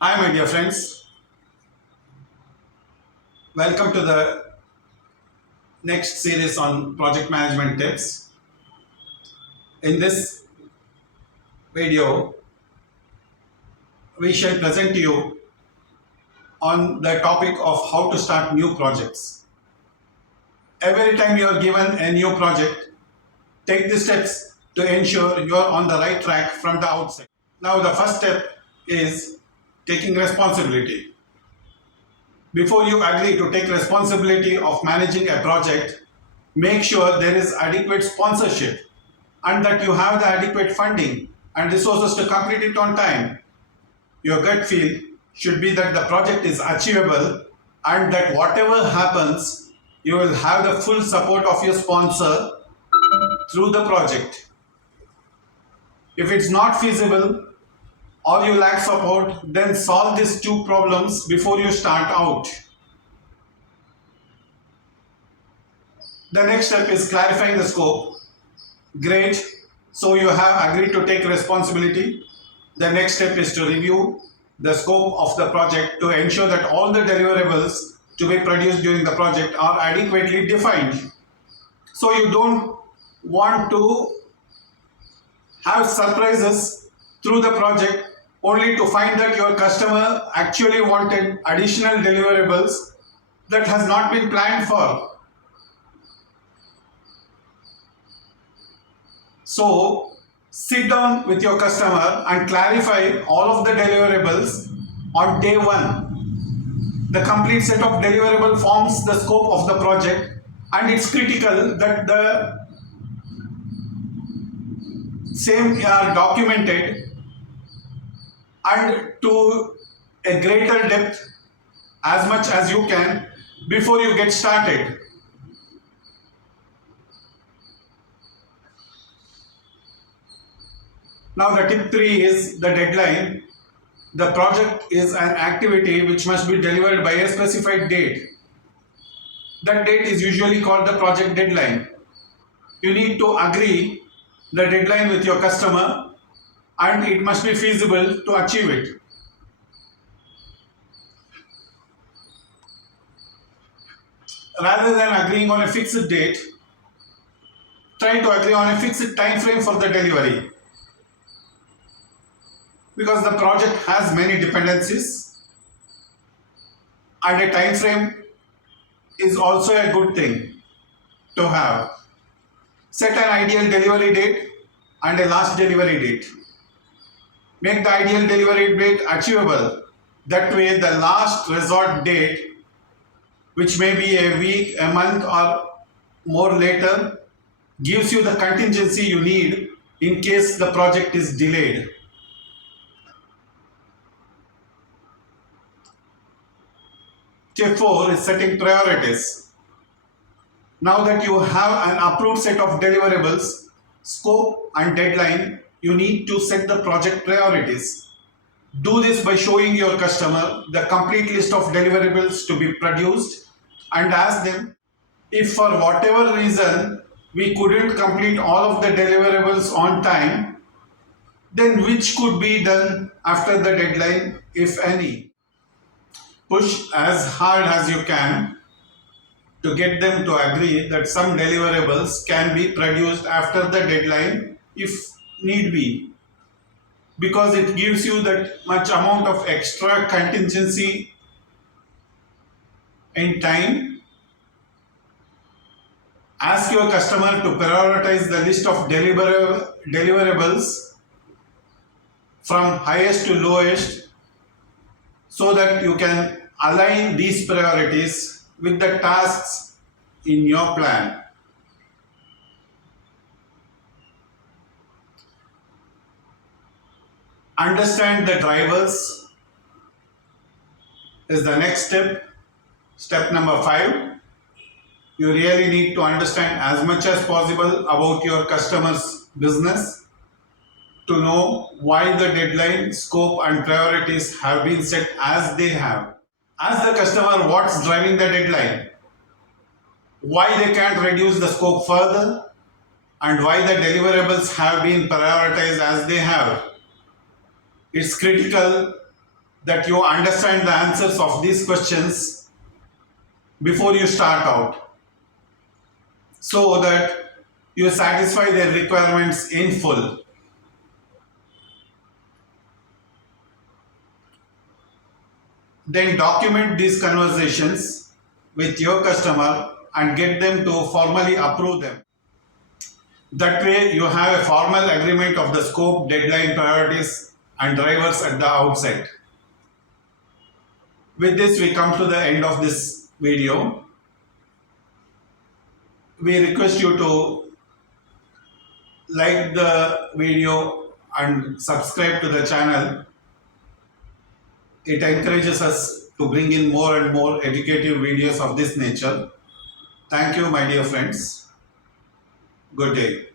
Hi, my dear friends. Welcome to the next series on project management tips. In this video, we shall present to you on the topic of how to start new projects. Every time you are given a new project, take the steps to ensure you are on the right track from the outset. Now, the first step is taking responsibility. Before you agree to take responsibility of managing a project, make sure there is adequate sponsorship and that you have the adequate funding and resources to complete it on time. Your gut feel should be that the project is achievable and that whatever happens, you will have the full support of your sponsor through the project. If it's not feasible or you lack support, then solve these two problems before you start out. The next step is clarifying the scope. Great. So you have agreed to take responsibility. The next step is to review the scope of the project to ensure that all the deliverables to be produced during the project are adequately defined. So you don't want to have surprises through the project only to find that your customer actually wanted additional deliverables that has not been planned for. So sit down with your customer and clarify all of the deliverables on day one. The complete set of deliverable forms the scope of the project, and it's critical that the same are documented and to a greater depth as much as you can before you get started. Now the tip 3 is the deadline. The project is an activity which must be delivered by a specified date. That date is usually called the project deadline. You need to agree the deadline with your customer and it must be feasible to achieve it. Rather than agreeing on a fixed date, try to agree on a fixed time frame for the delivery. Because the project has many dependencies and a time frame is also a good thing to have. Set an ideal delivery date and a last delivery date. Make the ideal delivery date achievable. That way the last resort date, which may be a week, a month or more later, gives you the contingency you need in case the project is delayed. Step 4 is setting priorities. Now that you have an approved set of deliverables, scope and deadline, you need to set the project priorities. Do this by showing your customer the complete list of deliverables to be produced and ask them if for whatever reason we couldn't complete all of the deliverables on time, then which could be done after the deadline, if any. Push as hard as you can to get them to agree that some deliverables can be produced after the deadline if need be, because it gives you that much amount of extra contingency in time. Ask your customer to prioritize the list of deliverables from highest to lowest so that you can align these priorities with the tasks in your plan. Understand the drivers is the next step. Step number 5. You really need to understand as much as possible about your customer's business to know why the deadline, scope and priorities have been set as they have. Ask the customer what's driving the deadline, why they can't reduce the scope further, and why the deliverables have been prioritized as they have. It's critical that you understand the answers of these questions before you start out, so that you satisfy their requirements in full. Then document these conversations with your customer and get them to formally approve them. That way you have a formal agreement of the scope, deadline, priorities and drivers at the outset. With this, we come to the end of this video. We request you to like the video and subscribe to the channel. It encourages us to bring in more and more educative videos of this nature. Thank you, my dear friends. Good day.